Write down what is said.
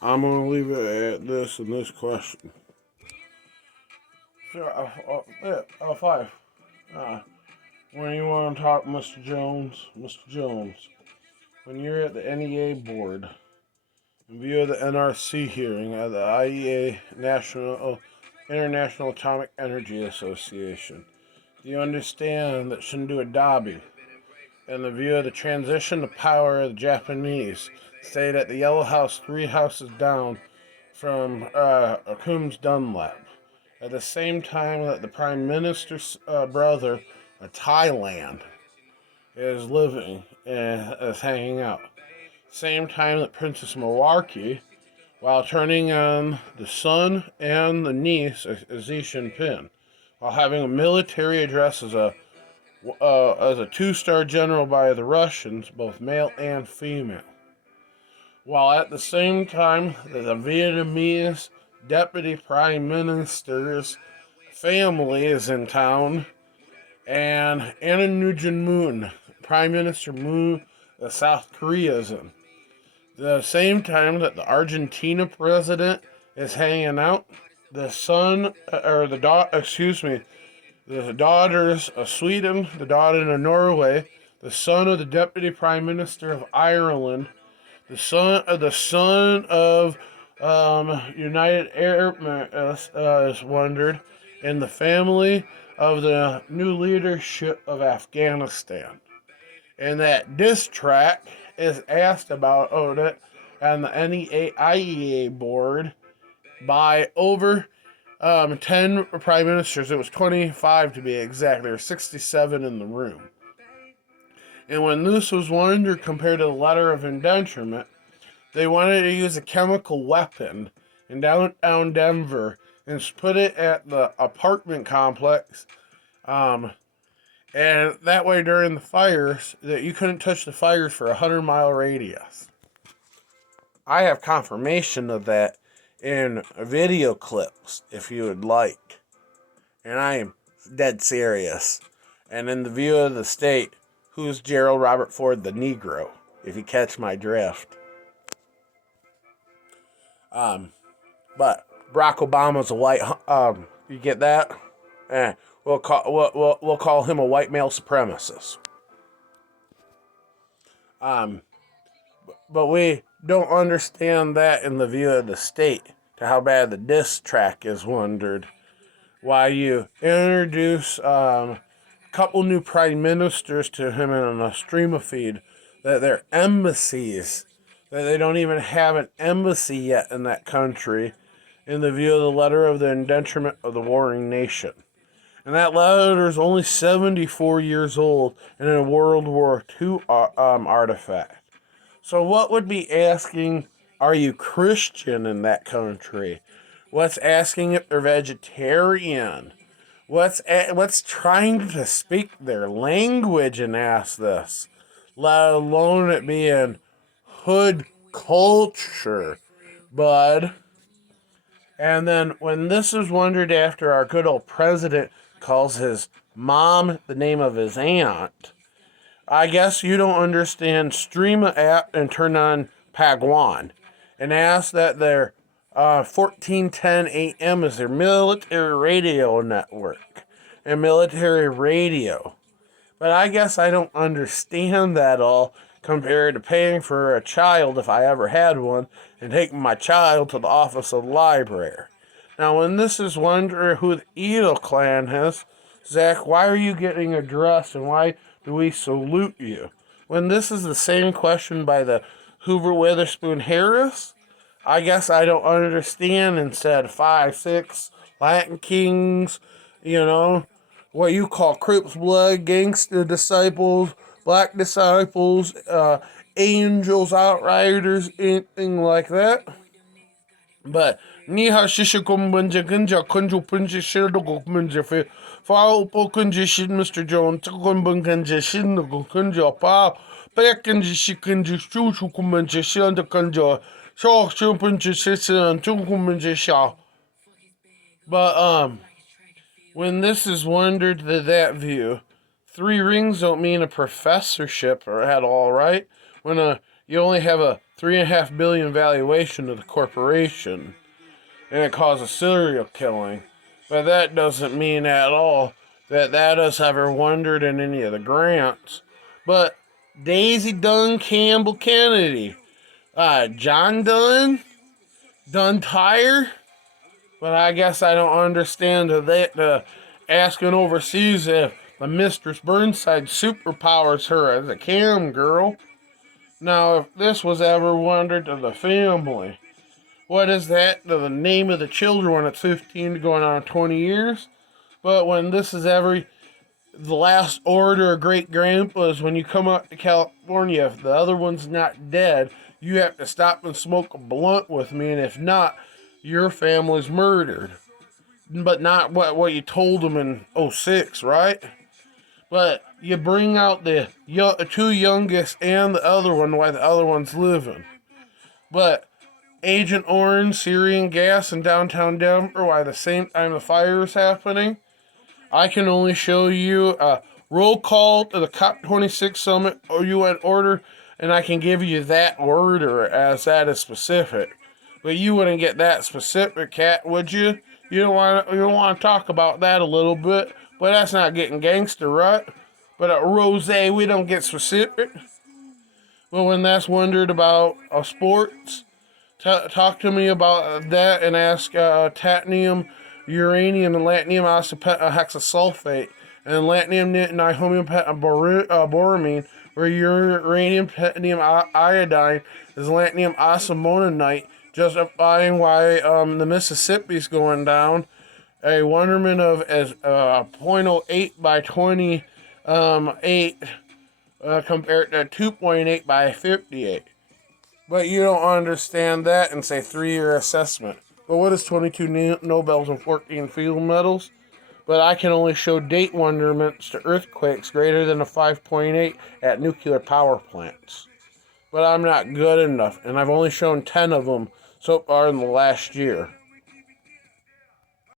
I'm going to leave it at this in this question. Sure, five. Uh, when you want to talk, Mr. Jones, when you're at the NEA board, in view of the NRC hearing at the IEA International Atomic Energy Association, do you understand that Shinzo Abe, in the view of the transition to power of the Japanese, stayed at the Yellow House 3 houses down from Coombs Dunlap, at the same time that the Prime Minister's brother of Thailand is living and is hanging out. Same time that Princess Malarkey, while turning on the son and the niece of Xi Jinping, while having a military address as a two-star general by the Russians, both male and female. While at the same time, the Vietnamese deputy prime minister's family is in town, and Anna Nugent Moon, Prime Minister Moon of South Korea, is in. The same time that the Argentina president is hanging out, the son, or the daughter, excuse me, the daughters of Sweden, the daughter of Norway, the son of the deputy prime minister of Ireland, the son of United Arab is wondered, and the family of the new leadership of Afghanistan. And that diss track is asked about Odit and the IEA board by over 10 prime ministers. It was 25 to be exact. There were 67 in the room. And when this was wondered compared to the letter of indenturement, they wanted to use a chemical weapon in downtown Denver and put it at the apartment complex. And that way during the fires, that you couldn't touch the fires for a 100-mile radius. I have confirmation of that in video clips, if you would like. And I am dead serious. And in the view of the state, who's Gerald Robert Ford the Negro, if you catch my drift. But Barack Obama's a white. You get that? We'll call him a white male supremacist. But we don't understand that in the view of the state, to how bad the diss track is wondered. Why you introduce a couple new prime ministers to him in a stream feed, that they're embassies, that they don't even have an embassy yet in that country, in the view of the letter of the indenturement of the warring nation. And that letter is only 74 years old and a World War II artifact. So what would be asking, are you Christian in that country? What's asking if they're vegetarian? What's trying to speak their language and ask this? Let alone it being hood culture, bud. And then when this is wondered after, our good old president calls his mom the name of his aunt, I guess you don't understand. Stream an app and turn on Pagwan and ask that their 1410 AM is their military radio network and military radio. But I guess I don't understand that all compared to paying for a child, if I ever had one, and taking my child to the office of the library. Now, when this is wondering who the Edo clan is, Zach, why are you getting addressed and why do we salute you? When this is the same question by the Hoover Witherspoon Harris, I guess I don't understand and said 5, 6 Latin Kings, you know, what you call Crips Blood, Gangster Disciples, Black Disciples, Angels, Outriders, anything like that. But Niha Shishikumbunya Gunja Kunju Punja Shildo Kunja Fa Upo Kunja Shin Mr. Jones Tukumbun Kunja Shin Kunja Pa Pekinji Shikunja Shushu Kumunja Shin the Kunja Shaw Shumpunja Shishan Tukumunja Shaw. But when this is wondered to that view, 3 rings don't mean a professorship or at all, right? When a You only have a $3.5 billion valuation of the corporation, and it causes serial killing. But that doesn't mean at all that has ever wondered in any of the grants. But Daisy Dunn Campbell Kennedy, John Dunn, Dunn Tire. But I guess I don't understand that asking overseas if the Mistress Burnside superpowers her as a cam girl. Now, if this was ever wondered to the family, what is that to the name of the children when it's 15 going on 20 years? But when this is the last order of great grandpas, when you come up to California, if the other one's not dead, you have to stop and smoke a blunt with me, and if not, your family's murdered. But not what you told them in '06, right? But you bring out the two youngest and the other one while the other one's living. But Agent Orange, Syrian gas in downtown Denver while at the same time the fire is happening. I can only show you a roll call to the COP26 summit or UN order, and I can give you that order as that is specific. But you wouldn't get that specific, Cat, would you? You don't want to talk about that a little bit, but that's not getting gangster, right? But at Rose, we don't get specific. But when that's wondered about sports, talk to me about that and ask tatnium, uranium, and lanthanum hexasulfate, and lanthanum nihomium boramine, where uranium pentanium iodine is lanthanum osamononite, justifying why the Mississippi's going down. A wonderment of as .08 by 28 compared to 2.8 by 58. But you don't understand that and say 3-year assessment. But what is 22 Nobels and 14 field medals? But I can only show date wonderments to earthquakes greater than a 5.8 at nuclear power plants. But I'm not good enough, and I've only shown 10 of them so far in the last year.